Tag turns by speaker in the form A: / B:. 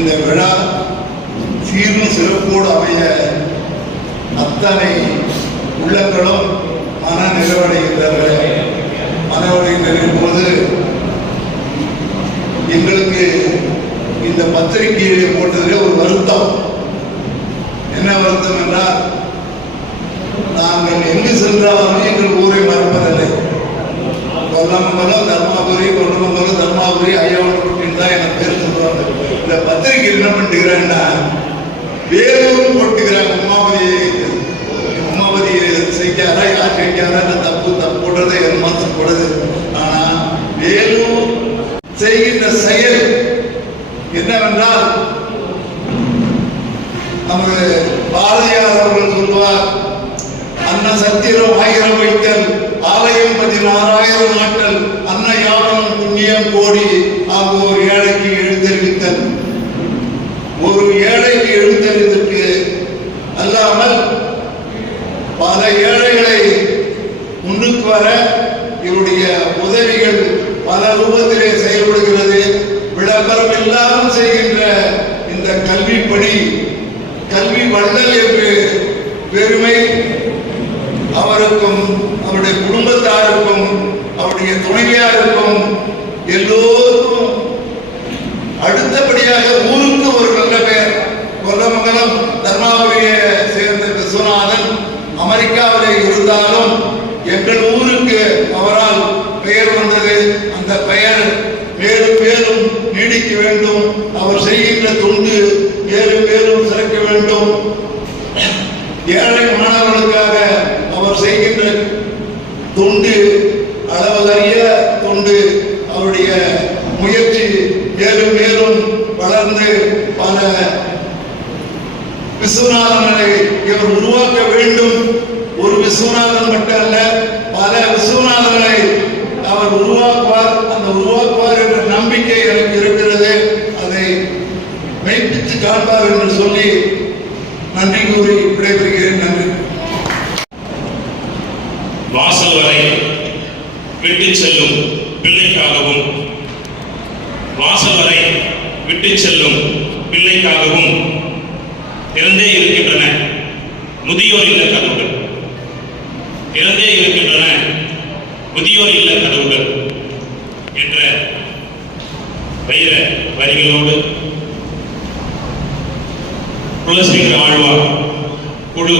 A: இந்த விழா சீரும் சிறப்போடு அமைய அத்தனை உள்ளங்களும் மன நிறைவடைகின்றார்கள் மனவடைகின்ற போது எங்களுக்கு இந்த பத்திரிகையை போட்டதிலே ஒரு வருத்தம். என்ன வருத்தம் என்றால் நாங்கள் எங்கு சென்றாலும் எங்கள் ஊரை மறப்பதில்லை. கொல்லமங்கலம் தர்மாபுரி கொல்லமங்கலம் தர்மாபுரி ஐயாவட்டப்பட்டின்னு இந்த பத்திரிகை என்ன பண்ணிட்டுக்கிறேன்னா வேலூர் போட்டுக்கிறாங்க உமாபதி உமாபதி செய்யாரா யார் செய்யாரா தப்பு தப்பு போடுறது ஏமாத்தம் போடுறது ஆனா வேலூர் செய்கின்ற செயல் என்னவென்றால் நமது பாரதியார் அவர்கள் சொல்வார் அன்ன சத்திரம் ஆயிரம் வைத்தல் ஆலயம் பதினாறாயிரம் நாட்கள் அன்ன யாவனம் புண்ணியம் கோடி ஆகும் வர இவருடைய உதவிகள் பல ரூபத்திலே செயல்படுகிறது. விளம்பரம் எல்லாரும் செய்கின்ற இந்த கல்வி கல்வி வள்ளல் என்று பெருமை அவருக்கும் அவருடைய குடும்பத்தாருக்கும் அவருடைய துணைவியாருக்கும் எல்லோருக்கும் அடுத்தபடியாக ஊருக்கு ஒரு நல்ல பெயர். கொல்லமங்கலம் தர்மாபுரியை சேர்ந்த விஸ்வநாதன் அமெரிக்காவிலே இருந்தாலும் எங்கள் ஊருக்கு அவரால் பெயர் வந்தது. அந்த பெயர் மேலும் மேலும் நீடிக்க வேண்டும். அவர் செய்கின்ற தொண்டு மேலும் மேலும் சிறக்க வேண்டும். ஏழை மாணவர்களுக்காக அவர் செய்கின்ற தொண்டு அளவலறிய தொண்டு அவருடைய முயற்சி மேலும் மேலும் வளர்ந்து பல விஸ்வநாதனை இவர் உருவாக்க வேண்டும். ஒரு விஸ்வநாதன் மட்டும் அல்ல பல விஸ்வநாதனை அவர் உருவாக்குவார். அந்த உருவாக்குவார் என்ற நம்பிக்கை எனக்கு இருக்கிறது. அதை மெய்ப்பித்து காண்பார் என்று சொல்லி நன்றி கூறி விடைபெறுகிறேன். நன்றி.
B: வாசல் வரை விட்டு செல்லும் பிள்ளைக்காகவும் வாசல் வரை விட்டு செல்லும் பிள்ளைக்காகவும் திறந்தே இருக்கின்றன. முதியோர் இல்ல திறந்தே இருக்கின்றன. முதியோர் இல்ல கதவுகள் என்ற வைர வரிகளோடு குலசேகர ஆழ்வார் குழு